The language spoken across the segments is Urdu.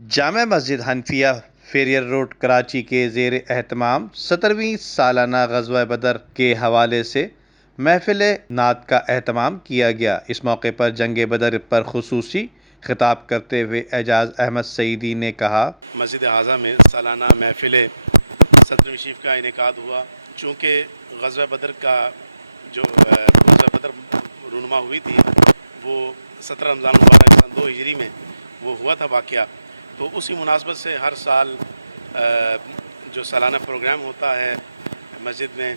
جامع مسجد حنفیہ فیریئر روڈ کراچی کے زیر اہتمام 17ویں سالانہ غزوہ بدر کے حوالے سے محفل نعت کا اہتمام کیا گیا۔ اس موقع پر جنگ بدر پر خصوصی خطاب کرتے ہوئے اعجاز احمد سعیدی نے کہا، مسجد اعظم میں سالانہ محفل 17ویں شریف کا انعقاد ہوا۔ چونکہ غزوہ بدر کا جو غزوہ بدر رونما ہوئی تھی وہ 17 رمضان مبارک سن 2 ہجری میں وہ ہوا تھا واقعہ، تو اسی مناسبت سے ہر سال جو سالانہ پروگرام ہوتا ہے مسجد میں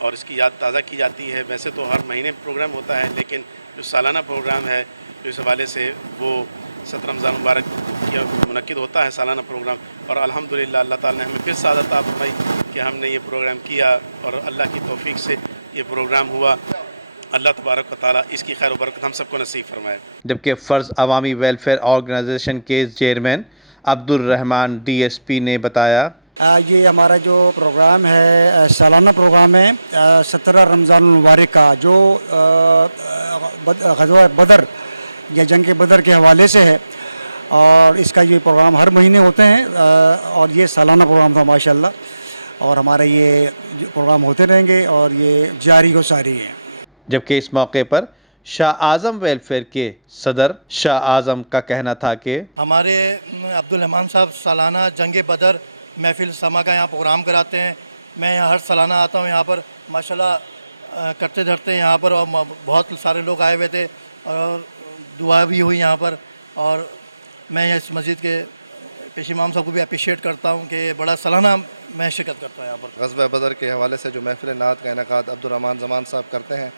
اور اس کی یاد تازہ کی جاتی ہے۔ ویسے تو ہر مہینے پروگرام ہوتا ہے، لیکن جو سالانہ پروگرام ہے تو اس حوالے سے وہ 17 رمضان مبارک کیا منعقد ہوتا ہے سالانہ پروگرام، اور الحمدللہ اللہ تعالیٰ نے ہمیں پھر سعادت عطا فرمائی کہ ہم نے یہ پروگرام کیا اور اللہ کی توفیق سے یہ پروگرام ہوا۔ اللہ تبارک و تعالیٰ اس کی خیر و برکت ہم سب کو نصیب فرمائے۔ جبکہ فرض عوامی ویلفیئر آرگنائزیشن کے چیئرمین عبد الرحمان ڈی ایس پی نے بتایا، یہ ہمارا جو پروگرام ہے سالانہ پروگرام ہے 17 رمضان المبارک کا، جو غزوہ بدر یا جنگ بدر کے حوالے سے ہے، اور اس کا یہ پروگرام ہر مہینے ہوتے ہیں، اور یہ سالانہ پروگرام تھا ماشاءاللہ، اور ہمارے یہ پروگرام ہوتے رہیں گے اور یہ جاری و ساری ہے۔ جبکہ اس موقع پر شاہ اعظم ویلفیئر کے صدر شاہ اعظم کا کہنا تھا کہ ہمارے عبد الرحمان صاحب سالانہ جنگ بدر محفل سما کا یہاں پروگرام کراتے ہیں۔ میں یہاں ہر سالانہ آتا ہوں، یہاں پر ماشاءاللہ کرتے دھرتے یہاں پر، اور بہت سارے لوگ آئے ہوئے تھے اور دعا بھی ہوئی یہاں پر، اور میں اس مسجد کے پیش امام صاحب کو بھی اپریشیٹ کرتا ہوں کہ بڑا سالانہ میں شرکت کرتا ہوں یہاں پر۔ غزوہ بدر کے حوالے سے جو محفل نعت کا انعقاد عبد الرحمان زمان صاحب کرتے ہیں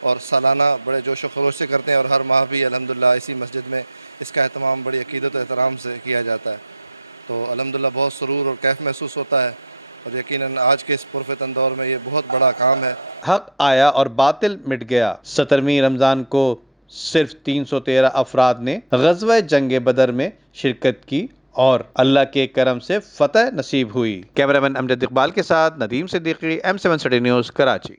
اور سالانہ بڑے جوش و خروش سے کرتے ہیں، اور ہر ماہ بھی الحمدللہ اسی مسجد میں اس کا اہتمام بڑی عقیدت و احترام سے کیا جاتا ہے، تو الحمدللہ بہت سرور اور کیف محسوس ہوتا ہے، اور یقیناً آج کے اس پرفتن دور میں یہ بہت بڑا کام ہے۔ حق آیا اور باطل مٹ گیا۔ 17ویں رمضان کو صرف 313 افراد نے غزوہ جنگ بدر میں شرکت کی اور اللہ کے کرم سے فتح نصیب ہوئی۔ کیمرہ مین امجد اقبال کے ساتھ Nadeem Siddiqui, M7 city news, Karachi.